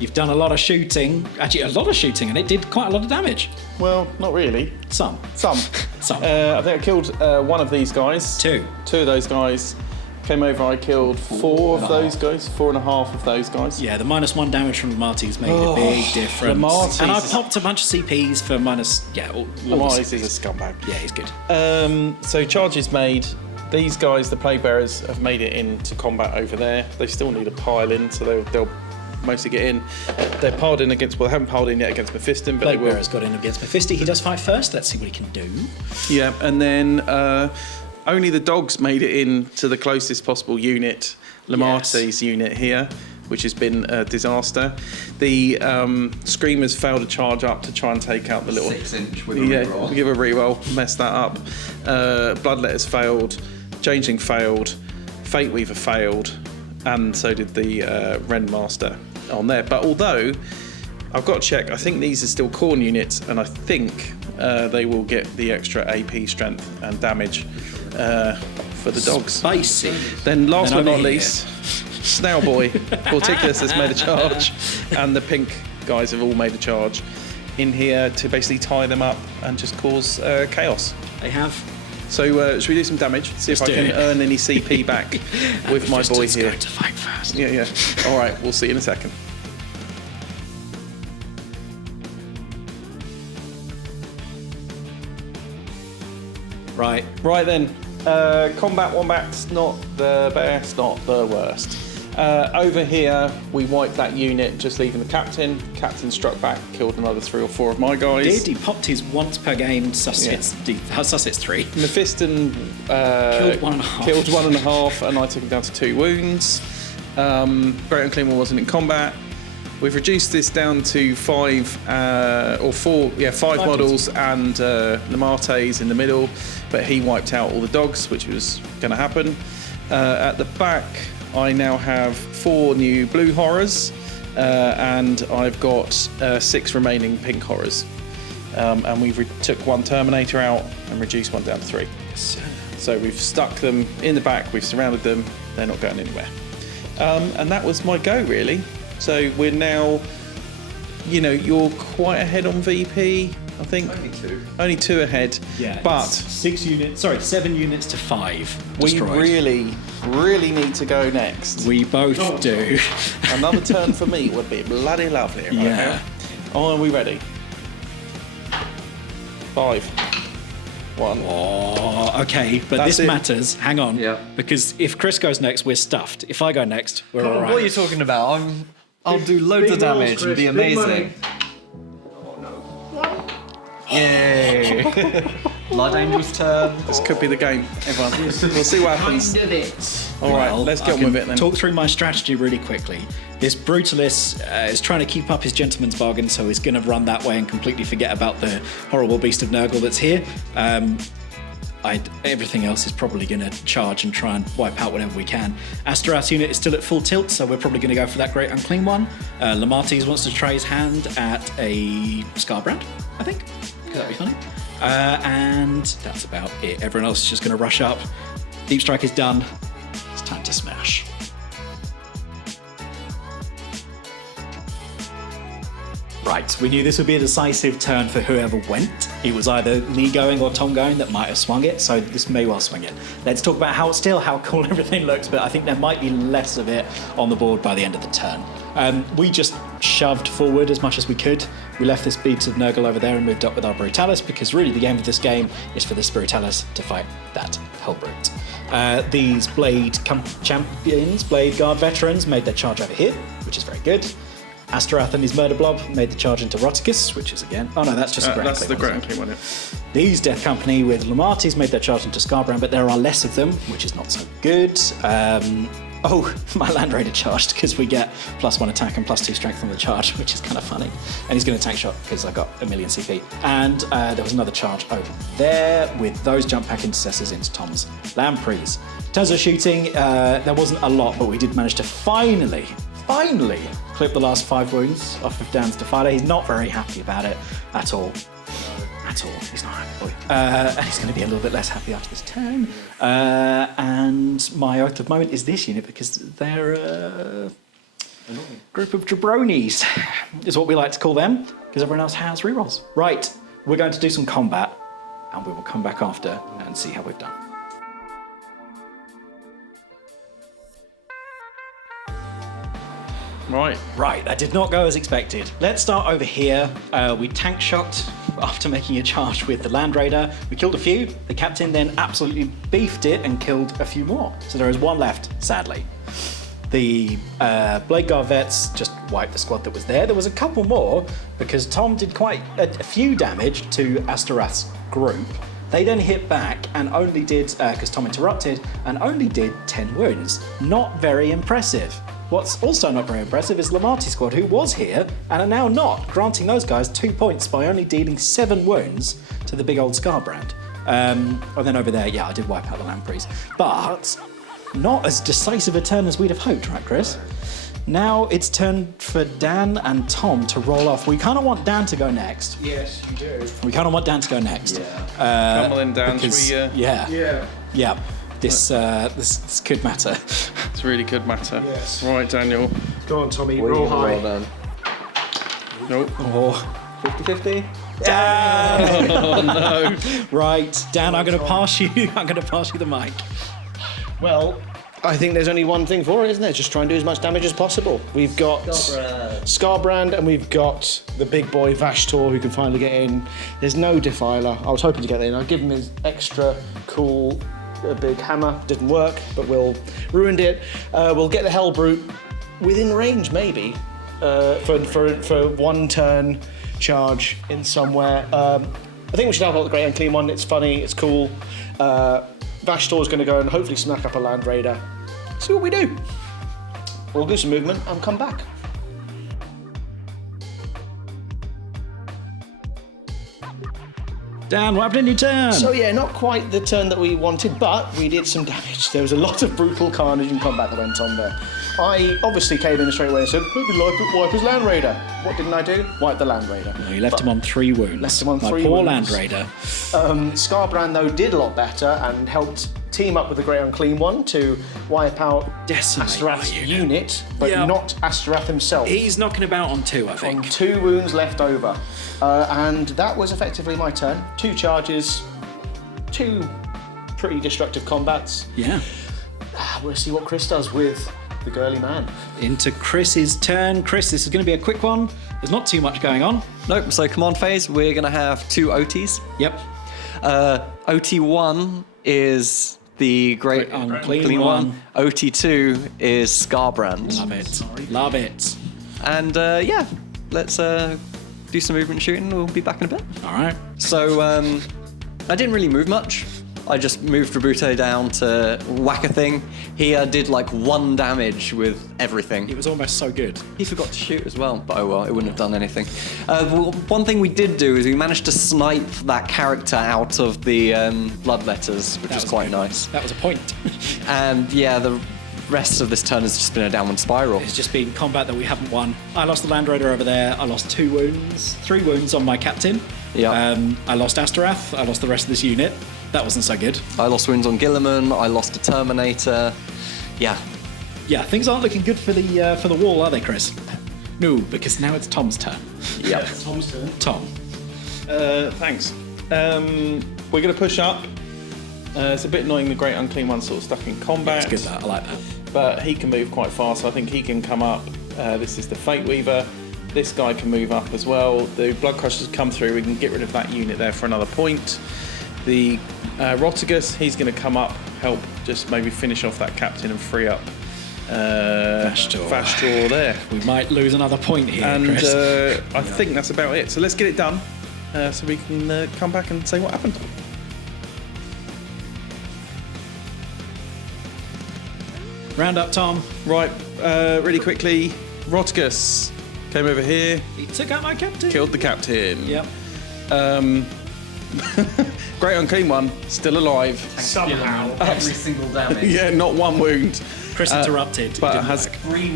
You've done a lot of shooting. Actually, a lot of shooting, and it did quite a lot of damage. Well, not really. Some. Some. Some. I think I killed one of these guys. 2. 2 of those guys. Came over, I killed 4 of those guys. 4.5 of those guys. Yeah, the -1 damage from the Marty's made a big difference. the Marty's and I is- popped a bunch of CPs for minus. Yeah, all the Wise CPs. is a scumbag. Yeah, he's good. So charges made. These guys, the Plague Bearers, have made it into combat over there. They still need a pile in, so they'll mostly get in. They're piled in against. Well, they haven't piled in yet against Mephiston, but Plague they will. Bearer's got in against Mephisti. He does fight first. Let's see what he can do. Yeah, and then only the dogs made it in to the closest possible unit, Lamarte's unit here, which has been a disaster. The Screamers failed to charge up to try and take out the little 6-inch with a yeah, reroll. give a reroll, mess that up. Bloodletters failed, Changing failed, Fate Weaver failed, and so did the Rendmaster on there. But although I've got to check, I think these are still Khorne units, and I think they will get the extra AP strength and damage for the dogs. Spicy. Then last Then but not over here. least, Snail Boy, Vorticus has made a charge, and the pink guys have all made a charge in here to basically tie them up and just cause chaos. They have. So should we do some damage? See if I do can it. earn any CP back with my boy Mephiston's here. going to fight first. Yeah. All right, we'll see you in a second. Right. Right then, combat wombat's not the best, not the worst. Over here, we wiped that unit, just leaving the captain. Captain struck back, killed another 3 or 4 of my guys. He popped his once per game Sussex 3. Mephiston Killed 1.5, and I took him down to 2 wounds. Great Unclean One wasn't in combat. We've reduced this down to 5 models and Lamates in the middle, but he wiped out all the dogs, which was going to happen. At the back, I now have 4 new blue horrors, and I've got 6 remaining pink horrors. And we took 1 Terminator out and reduced 1 down to 3. So we've stuck them in the back, we've surrounded them, they're not going anywhere. And that was my go, really. So we're now, you're quite ahead on VP, I think. Only 2 ahead. Yeah. But 7 units to 5 we destroyed. really need to go next. We both do. Another turn for me would be bloody lovely. Right Yeah. Are we ready? 5, 1. Oh, okay, but That's this it. matters. Hang on. Yeah. Because if Chris goes next, we're stuffed. If I go next, we're all right. What are you talking about? I'll do loads of damage and be amazing. Yay! Blood Angel's turn. This could be the game, everyone. We'll see what happens. All right, Well, let's I get on can with it then. Talk through my strategy really quickly. This Brutalist is trying to keep up his gentleman's bargain, so he's going to run that way and completely forget about the horrible beast of Nurgle that's here. Everything else is probably going to charge and try and wipe out whatever we can. Astaroth's unit is still at full tilt, so we're probably going to go for that Great Unclean One. Lamates wants to try his hand at a Scarbrand, I think. That'd be funny. And that's about it. Everyone else is just going to rush up. Deep Strike is done. It's time to smash. Right, we knew this would be a decisive turn for whoever went. It was either me going or Tom going that might have swung it, so this may well swing it. Let's talk about how cool everything looks, but I think there might be less of it on the board by the end of the turn. We just shoved forward as much as we could. We left this beast of Nurgle over there and moved up with our Brutalis, because really the aim of this game is for this Brutalis to fight that Hellbrute. These Blade champions, Blade Guard veterans, made their charge over here, which is very good. Astaroth and his Murder Blob made the charge into Rottigus, which is again... Oh no, that's just a Great That's Unclean the One, Great isn't it? Unclean One, yeah. These Death Company with Lamates made their charge into Scarbrand, but there are less of them, which is not so good. My Land Raider charged because we get +1 attack and +2 strength on the charge, which is kind of funny. And he's going to tank shot because I got 1,000,000 CP. And there was another charge over there with those jump pack intercessors into Tom's Lampreys. In terms of shooting, there wasn't a lot, but we did manage to finally clip the last 5 wounds off of Dan's Defiler. He's not very happy about it at all. At all. He's not a happy boy. And he's going to be a little bit less happy after this turn. And my Oath of Moment is this unit because they're a group of jabronis, is what we like to call them, because everyone else has rerolls. Right, we're going to do some combat, and we will come back after and see how we've done. Right, that did not go as expected. Let's start over here. We tank shot after making a charge with the Land Raider. We killed a few. The captain then absolutely beefed it and killed a few more. So there is 1 left, sadly. The Blade Guard vets just wiped the squad that was there. There was a couple more because Tom did quite a few damage to Astaroth's group. They then hit back and only did, because Tom interrupted, and only did 10 wounds. Not very impressive. What's also not very impressive is Lamate's squad, who was here and are now not, granting those guys 2 points by only dealing 7 wounds to the big old Scarbrand. And then over there, I did wipe out the Lampreys. But not as decisive a turn as we'd have hoped, right, Chris? Now it's turn for Dan and Tom to roll off. We kind of want Dan to go next. Yes, you do. We kind of want Dan to go next. Come on then, Dan. Because, Should we, yeah. This could matter. This really could matter. Yes. Right, Daniel. Go on, Tommy. What are you Roll gonna high. roll then? Nope. Oh, 50-50? Dan! Oh no. Right, Dan, I'm going to pass you. I'm going to pass you the mic. Well, I think there's only one thing for it, isn't there? Just try and do as much damage as possible. We've got Scarbrand and we've got the big boy Vashtorr who can finally get in. There's no Defiler. I was hoping to get in. I'll give him his extra cool big hammer. Didn't work, but we'll ruined it. We'll get the Hellbrute within range, maybe, for one turn charge in somewhere. I think we should have the Great Unclean One. It's funny, it's cool. Vashtor's going to go and hopefully smack up a Land Raider. See what we do. We'll do some movement and come back. Dan, what happened in your turn? So yeah, not quite the turn that we wanted, but we did some damage. There was a lot of brutal carnage and combat that went on there. I obviously came in straight away and said, wipe his Land Raider. What didn't I do? Wipe the Land Raider. No, you left him on 3 wounds. Left him on 3 wounds. My poor Land Raider. Scarbrand, though, did a lot better and helped team up with the Great Unclean One to wipe out Decimate Astorath's my unit, but Yeah. not Astorath himself. He's knocking about on 2, I On think. 2 wounds left over. And that was effectively my turn. 2 charges, 2 pretty destructive combats. Yeah. We'll see what Chris does with the girly man. Into Chris's turn. Chris, this is going to be a quick one. There's not too much going on. Nope, so command phase, we're going to have 2 OTs. Yep. OT1 is the Great Unclean One. OT2 is Scarbrand. Love it. Love it. And yeah, let's do some movement shooting. We'll be back in a bit. All right. So I didn't really move much. I just moved Robuto down to whack a thing. He did like 1 damage with everything. It was almost so good. He forgot to shoot as well, but oh well, it wouldn't have done anything. One thing we did do is we managed to snipe that character out of the bloodletters, which was quite nice. That was a point. And yeah, the rest of this turn has just been a downward spiral. It's just been combat that we haven't won. I lost the Land Raider over there. I lost 2 wounds, 3 wounds on my captain. Yeah. I lost Astorath. I lost the rest of this unit. That wasn't so good. I lost wounds on Guilliman. I lost a Terminator. Yeah. Yeah, things aren't looking good for the wall, are they, Chris? No, because now it's Tom's turn. Yep. Tom's turn. Tom. Thanks. We're going to push up. It's a bit annoying the Great Unclean One sort of stuck in combat. That's good, that. I like that. But he can move quite fast, so I think he can come up. This is the Fate Weaver. This guy can move up as well. The Blood Crushers come through. We can get rid of that unit there for another point. The Rottigus, he's going to come up, help just maybe finish off that captain and free up Vashtorr there. We might lose another point here, And Chris. I think that's about it. So let's get it done so we can come back and say what happened. Round up, Tom. Right, really quickly, Rottigus came over here, He took out my captain. killed the captain. Yep. Great Unclean One, still alive. Somehow. Every single damage. Yeah, not 1 wound. Chris interrupted. But It didn't has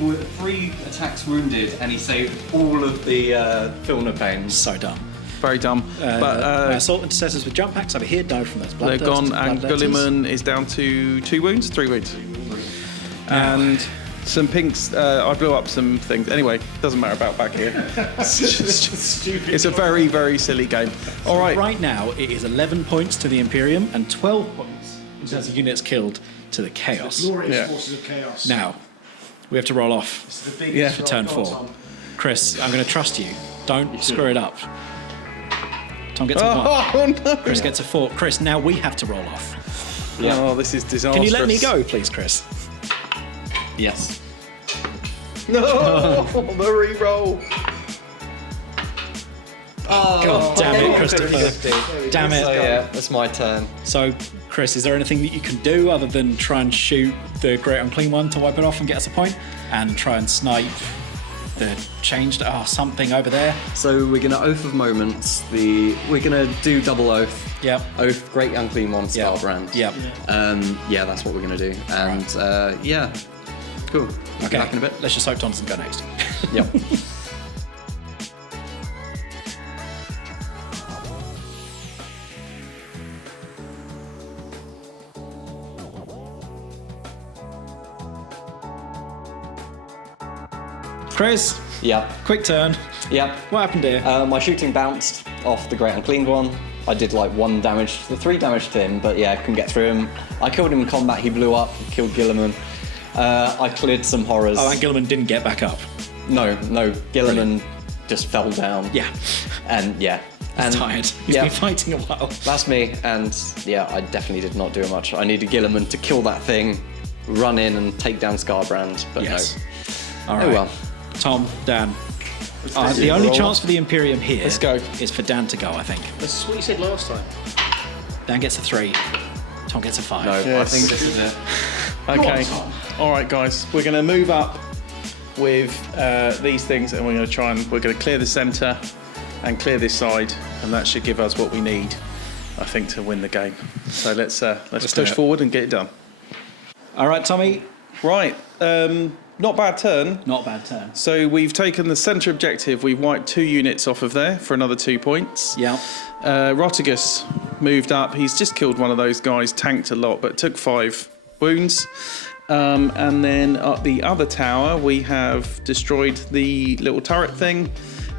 work. 3 attacks wounded, and he saved all of the Filner pains. So dumb. very dumb. My but assault intercessors with jump packs over here died from those blood they're thirsts gone, blood and letters. Gulliman is down to 2 wounds, 3 wounds. And some pinks, I blew up some things. Anyway, doesn't matter about back here. It's a very, very silly game. All right. Right now, it is 11 points to the Imperium and 12 points in terms of units killed to the Chaos. Glorious Yeah. forces of chaos. Now, we have to roll off It's the biggest Yeah. for turn roll 4. on. Chris, I'm going to trust you. Don't screw it up. Tom gets a 1. Oh, no. Chris gets a 4. Chris, now we have to roll off. Oh, this is disastrous. Can you let me go, please, Chris? Yes. No, the re-roll. God damn it, Christopher. Damn So it. yeah, it's my turn. So, Chris, is there anything that you can do other than try and shoot the Great Unclean One to wipe it off and get us a point? And try and snipe the changed something over there? So we're gonna Oath of Moments. We're gonna do double oath. Yep. Oath, Great Unclean One, Yep. Scarbrand. Yep. Yeah, that's what we're gonna do. And yeah, cool. Okay. Back in a bit. Let's just hope Tom doesn't go next. Yep. Chris, Yep. quick turn. Yep. What happened here? My shooting bounced off the Great Unclean One. I did like 1 damage, 3 damage to him, but yeah, I couldn't get through him. I killed him in combat, he blew up, killed Gilliman. I cleared some horrors. Oh, and Gilliman didn't get back up. No, Gilliman just fell down. Yeah. And yeah. He's tired. He's been fighting a while. That's me, and yeah, I definitely did not do much. I needed Gilliman to kill that thing, run in and take down Scarbrand, but yes. no. All right. Oh well. Tom, Dan. The only chance for the Imperium here Let's go. is for Dan to go, I think. That's what you said last time. Dan gets a 3. Tom gets a 5. No, Yes. I think this is it. Okay. All right, guys. We're going to move up with these things, and we're going to clear the centre and clear this side, and that should give us what we need, I think, to win the game. So let's push forward and get it done. All right, Tommy. Right. Not bad turn. Not a bad turn. So we've taken the centre objective. We've wiped 2 units off of there for another 2 points. Yeah. Rottigus moved up. He's just killed one of those guys, tanked a lot, but took 5 wounds. And then up the other tower, we have destroyed the little turret thing,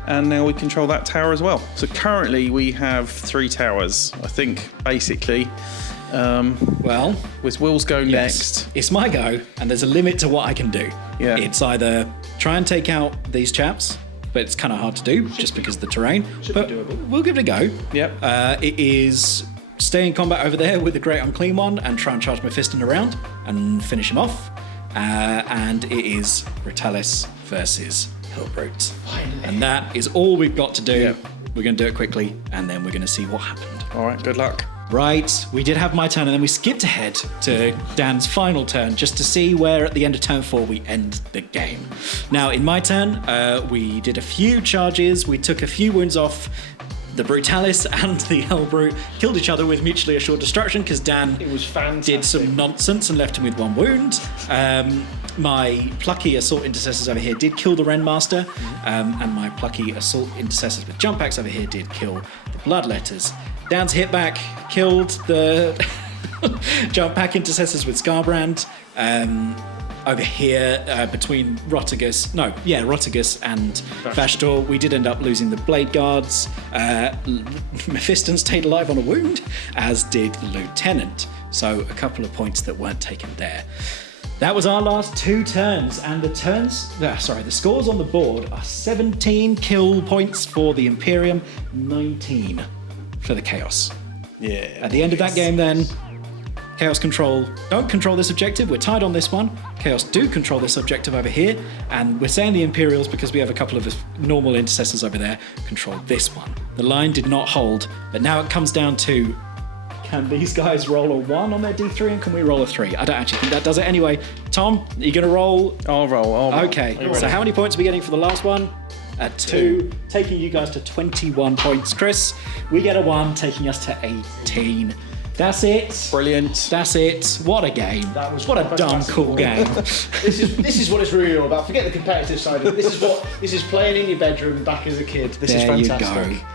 and now we control that tower as well. So currently we have 3 towers, I think, basically. Well, with Will's go next. It's my go, and there's a limit to what I can do. Yeah. It's either try and take out these chaps, but it's kind of hard to do just because of the terrain. But we'll give it a go. Yep. It is stay in combat over there with the Great Unclean One and try and charge Mephiston around and finish him off. And it is Rottigus versus Hillbrute. And that is all we've got to do. Yep. We're going to do it quickly, and then we're going to see what happened. All right, good luck. Right, we did have my turn, and then we skipped ahead to Dan's final turn just to see where at the end of turn 4 we end the game. Now, in my turn, we did a few charges, we took a few wounds off. The Brutalis and the Hellbrute killed each other with mutually assured destruction because Dan did some nonsense and left him with 1 wound. My plucky assault intercessors over here did kill the Renmaster, and my plucky assault intercessors with jump packs over here did kill the Bloodletters. Dan's hit back killed the jump pack intercessors with Scarbrand. Over here, between Rottigus and Vashtorr, we did end up losing the Blade Guards. Mephiston stayed alive on a wound, as did the Lieutenant. So a couple of points that weren't taken there. That was our last 2 turns, and the scores on the board are 17 kill points for the Imperium, 19 for the Chaos. Yeah. At the end of that game then, Chaos don't control this objective. We're tied on this one. Chaos do control this objective over here, and we're saying the Imperials because we have a couple of normal intercessors over there control this one. The line did not hold, but now it comes down to, can these guys roll a 1 on their D3 and can we roll a 3? I don't actually think that does it anyway. Tom, are you going to roll? I'll roll. Okay, so how many points are we getting for the last one? At 2, taking you guys to 21 points. Chris, we get a 1, taking us to 18. That's it. Brilliant. That's it. What a game. What a dumb cool game. This is what it's really all about. Forget the competitive side of it. This is playing in your bedroom back as a kid. This is fantastic. There you go.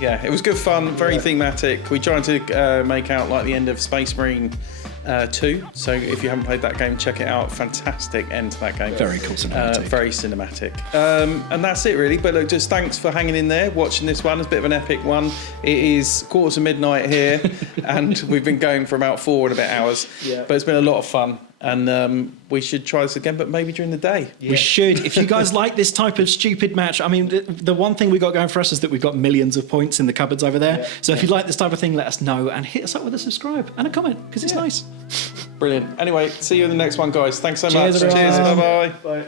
Yeah, it was good fun, very thematic. We tried to make out like the end of Space Marine 2, so if you haven't played that game, check it out. Fantastic end to that game. Very cool cinematic. Very cinematic. And that's it really, but look, just thanks for hanging in there, watching this one. It's a bit of an epic one. It is 1:45 here, and we've been going for about 4 and a bit hours, but it's been a lot of fun. And we should try this again, but maybe during the day. We should. If you guys like this type of stupid match, I mean, the one thing we got going for us is that we've got millions of points in the cupboards over there. So if you like this type of thing, let us know and hit us up with a subscribe and a comment because it's nice. Brilliant. Anyway, see you in the next one, guys. Thanks so Cheers, much. everyone. Cheers. Bye-bye. Bye.